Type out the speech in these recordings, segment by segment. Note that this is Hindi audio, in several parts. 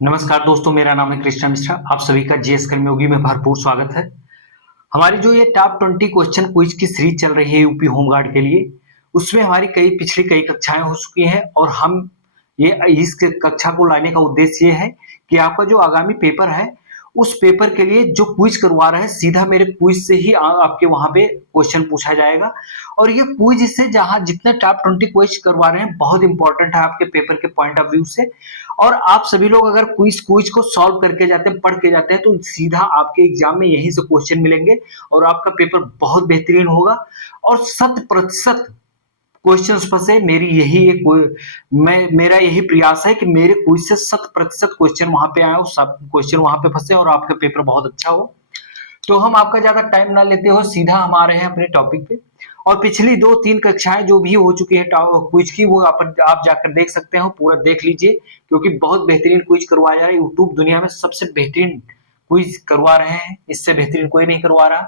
नमस्कार दोस्तों, मेरा नाम है कृष्णा मिश्रा। आप सभी का जीएस कर्मयोगी में भरपूर स्वागत है। हमारी जो ये टॉप 20 क्वेश्चन क्विज की सीरीज चल रही है यूपी होमगार्ड के लिए, उसमें हमारी पिछली कई कक्षाएं हो चुकी हैं और हम ये इस कक्षा को लाने का उद्देश्य ये है कि आपका जो आगामी पेपर है, उस पेपर के लिए जो क्विज करवा रहे हैं, सीधा मेरे क्विज से ही आपके वहां पे क्वेश्चन पूछा जाएगा। और ये क्विज से जहां जितने टॉप 20 क्विज करवा रहे हैं, बहुत इंपॉर्टेंट है आपके पेपर के पॉइंट ऑफ व्यू से। और आप सभी लोग अगर क्विज क्विज को सॉल्व करके जाते हैं, पढ़ के जाते हैं, तो सीधा आपके एग्जाम में यहीं से क्वेश्चन मिलेंगे और आपका पेपर बहुत बेहतरीन होगा। और 100% क्वेश्चन फंसे, मेरा यही प्रयास है कि मेरे क्विज से 100% क्वेश्चन वहां पे आए, सब क्वेश्चन वहां पे फंसे और आपका पेपर बहुत अच्छा हो। तो हम आपका ज्यादा टाइम ना लेते हो, सीधा हम आ रहे हैं अपने टॉपिक पे। और पिछली 2-3 कक्षाएं जो भी हो चुकी है क्विज की, वो आप जाकर देख सकते हो, पूरा देख लीजिए, क्योंकि बहुत बेहतरीन क्विज करवाया जा रहा है। यूट्यूब दुनिया में सबसे बेहतरीन क्विज करवा रहे हैं, इससे बेहतरीन कोई नहीं करवा रहा।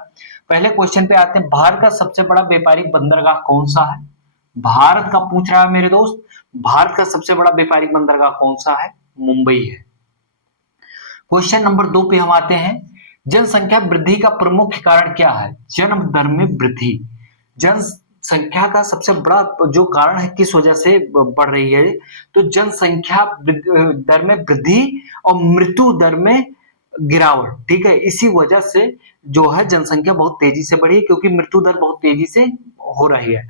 पहले क्वेश्चन पे आते हैं, भारत का सबसे बड़ा व्यापारिक बंदरगाह कौन सा है? भारत का पूछ रहा है मेरे दोस्त, भारत का सबसे बड़ा व्यापारिक बंदरगाह कौन सा है? मुंबई है। क्वेश्चन नंबर 2 पे हम आते हैं, जनसंख्या वृद्धि का प्रमुख कारण क्या है? जन्म दर में वृद्धि। जनसंख्या का सबसे बड़ा जो कारण है, किस वजह से बढ़ रही है? तो जनसंख्या दर में वृद्धि और मृत्यु दर में गिरावट। ठीक है, इसी वजह से जो है जनसंख्या बहुत तेजी से बढ़ी, क्योंकि मृत्यु दर बहुत तेजी से हो रही है।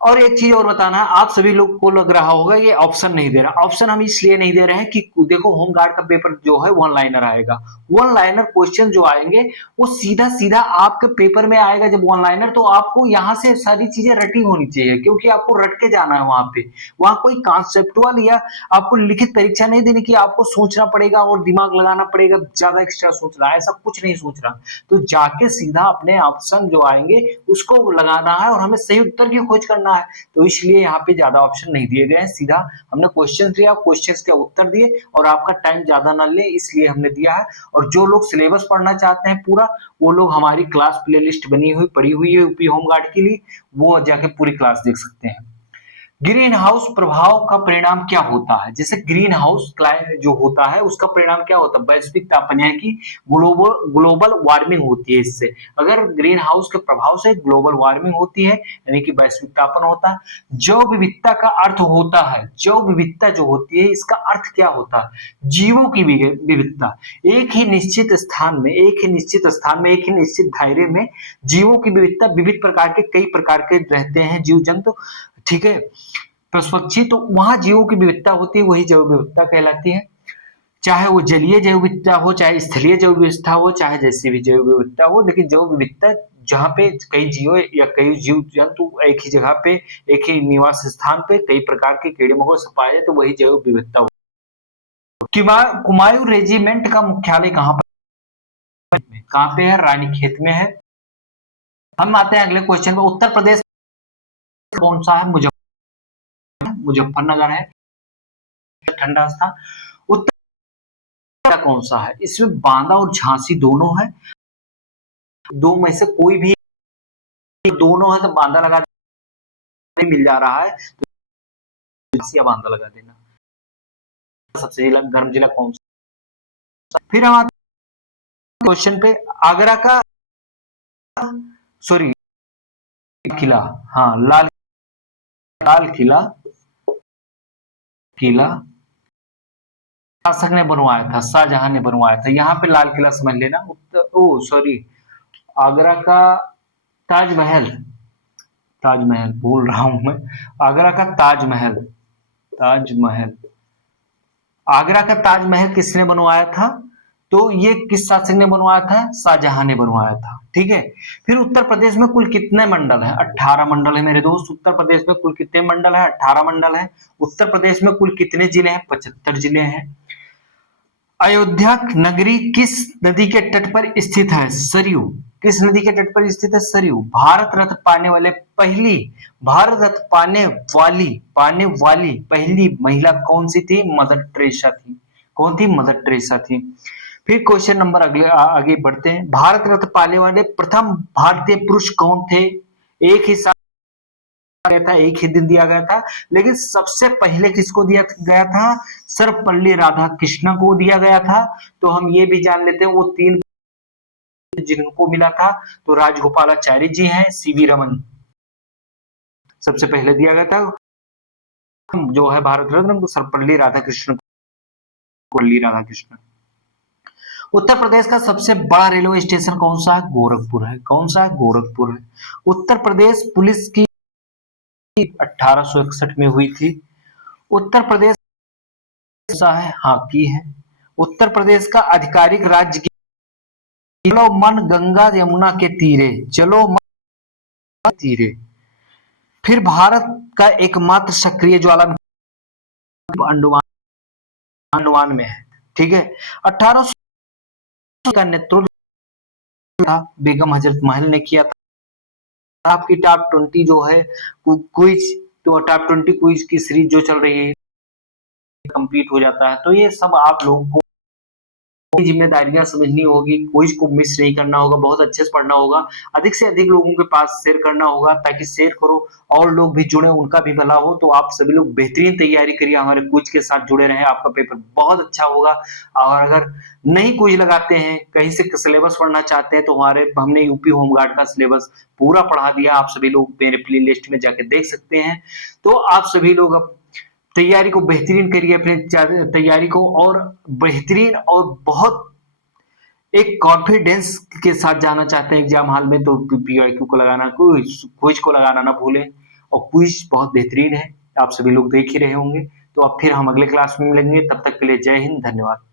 और एक चीज और बताना है, आप सभी लोग को लग रहा होगा ये ऑप्शन नहीं दे रहा। ऑप्शन हम इसलिए नहीं दे रहे हैं कि देखो, होम गार्ड का पेपर जो है वन लाइनर आएगा। वन लाइनर क्वेश्चन जो आएंगे, वो सीधा सीधा आपके पेपर में आएगा। जब वन लाइनर, तो आपको यहाँ से सारी चीजें रटी होनी चाहिए, क्योंकि आपको रट के जाना है वहां पे। वहां कोई कॉन्सेप्टुअल या आपको लिखित परीक्षा नहीं देनी कि आपको सोचना पड़ेगा और दिमाग लगाना पड़ेगा, ज्यादा एक्स्ट्रा सोचना, ऐसा कुछ नहीं सोच रहा। तो जाके सीधा अपने ऑप्शन जो आएंगे उसको लगाना है और हमें सही उत्तर की खोज करना है। तो इसलिए यहाँ पे ज्यादा ऑप्शन नहीं दिए गए हैं, सीधा हमने क्वेश्चन दिया, क्वेश्चन के उत्तर दिए, और आपका टाइम ज्यादा ना ले इसलिए हमने दिया है। और जो लोग सिलेबस पढ़ना चाहते हैं पूरा, वो लोग हमारी क्लास प्लेलिस्ट बनी हुई पड़ी हुई है यूपी होमगार्ड के लिए, वो जाके पूरी क्लास देख सकते हैं। ग्रीन हाउस प्रभाव का परिणाम क्या होता है? जैसे ग्रीन हाउस जो होता है, उसका परिणाम क्या होता है? वैश्विक तापन, यानी कि ग्लोबल वार्मिंग होती है इससे। अगर ग्रीन हाउस के प्रभाव से ग्लोबल वार्मिंग होती है, यानी कि वैश्विक तापन होता है। जैव विविधता का अर्थ होता है, जैव विविधता जो होती है, इसका अर्थ क्या होता है? जीवों की विविधता। एक ही निश्चित स्थान में, एक ही निश्चित दायरे में जीवों की विविधता, विविध प्रकार के, कई प्रकार के रहते हैं जीव जंतु। ठीक है, पशु पक्षी, तो वहां जीवों की विविधता होती है, वही जैव विविधता कहलाती है। चाहे वो जलीय जैव विविधता हो, चाहे स्थलीय जैव विविधता हो, चाहे जैसी भी जैव विविधता हो, लेकिन जैव विविधता जहाँ पे कई जीव या कई जीव जंतु एक ही जगह पे, एक ही निवास स्थान पे कई प्रकार के कीड़े मकोड़े पाए जाते, तो वही जैव विविधता होती है। कुमायूं रेजिमेंट का मुख्यालय कहाँ पे है? रानीखेत में है। हम आते हैं अगले क्वेश्चन में, उत्तर प्रदेश कौन सा है? मुजफ्फरनगर है, ठंडा स्थान। उत्तर कौन सा है? इसमें बांदा और झांसी दोनों है, दो में से कोई भी दोनों है तो बांदा लगा, मिल जा रहा है तो झांसी या बांदा लगा देना। सबसे गर्म जिला कौन सा? फिर हम आते हैं क्वेश्चन पे, आगरा का, सॉरी, किला, हाँ, लाल लाल किला, किला शासक ने बनवाया था, शाहजहां ने बनवाया था। यहाँ पे लाल किला समझ लेना। सॉरी, आगरा का ताजमहल, ताजमहल बोल रहा हूं मैं, आगरा का ताजमहल, ताजमहल, आगरा का ताजमहल किसने बनवाया था? तो ये किस शासक ने बनवाया था? शाहजहां ने बनवाया था। ठीक है। फिर उत्तर प्रदेश में कुल कितने मंडल हैं? 18 मंडल है मेरे दोस्त। उत्तर प्रदेश में कुल कितने मंडल है? 18 मंडल है। उत्तर प्रदेश में कुल कितने जिले हैं? 75 जिले हैं। अयोध्या नगरी किस नदी के तट पर स्थित है? सरयू। किस नदी के तट पर स्थित है? सरयू। भारत रत्न पाने वाली पहली महिला कौन सी थी? मदर टेरेसा थी। कौन थी? मदर टेरेसा थी। फिर क्वेश्चन नंबर आगे बढ़ते हैं, भारत रत्न पाने वाले प्रथम भारतीय पुरुष कौन थे? एक ही साथ गया था, एक ही दिन दिया गया था, लेकिन सबसे पहले किसको दिया गया था? सर्वपल्ली राधाकृष्णन को दिया गया था। तो हम ये भी जान लेते हैं वो 3 जिनको मिला था, तो राजगोपालाचारी जी हैं, सीवी रमन सबसे पहले दिया गया था, जो है भारत रत्न सर्वपल्ली राधाकृष्णन, पल्ली राधाकृष्णन। उत्तर प्रदेश का सबसे बड़ा रेलवे स्टेशन कौन सा है? गोरखपुर है। कौन सा है? गोरखपुर है। उत्तर प्रदेश पुलिस की 1861 में हुई थी। उत्तर प्रदेश सा है, हॉकी है। उत्तर प्रदेश का आधिकारिक राज्य चलो मन गंगा यमुना के तीरे, चलो मन तीरे। फिर भारत का एकमात्र सक्रिय ज्वालामुखी अंडमान में है। ठीक है। 1800 का नेतृत्व था बेगम हजरत महल ने किया था। आपकी टॉप 20 जो है क्विज, तो टॉप 20 क्विज की सीरीज जो चल रही है कंप्लीट हो जाता है। तो ये सब आप लोगों को जिम्मेदारियां समझनी होगी, क्विज को मिस नहीं करना होगा, बहुत अच्छे से पढ़ना होगा, अधिक से अधिक लोगों के पास शेयर करना होगा, ताकि शेयर करो और लोग भी जुड़े, उनका भी भला हो। तो आप सभी लोग बेहतरीन तैयारी करिए, हमारे क्विज के साथ जुड़े रहें, आपका पेपर बहुत अच्छा होगा। और अगर नहीं क्विज लगाते हैं, कहीं से सिलेबस पढ़ना चाहते हैं, तो हमने यूपी होमगार्ड का सिलेबस पूरा पढ़ा दिया, आप सभी लोग मेरे प्ले लिस्ट में जाके देख सकते हैं। तो आप सभी लोग अब तैयारी को बेहतरीन करिए, अपने तैयारी को और बेहतरीन और बहुत एक कॉन्फिडेंस के साथ जाना चाहते हैं एग्जाम हॉल में, तो पीवाईक्यू को लगाना, क्विज को लगाना ना भूलें। और क्विज बहुत बेहतरीन है, आप सभी लोग देख ही रहे होंगे। तो अब फिर हम अगले क्लास में मिलेंगे, तब तक के लिए जय हिंद, धन्यवाद।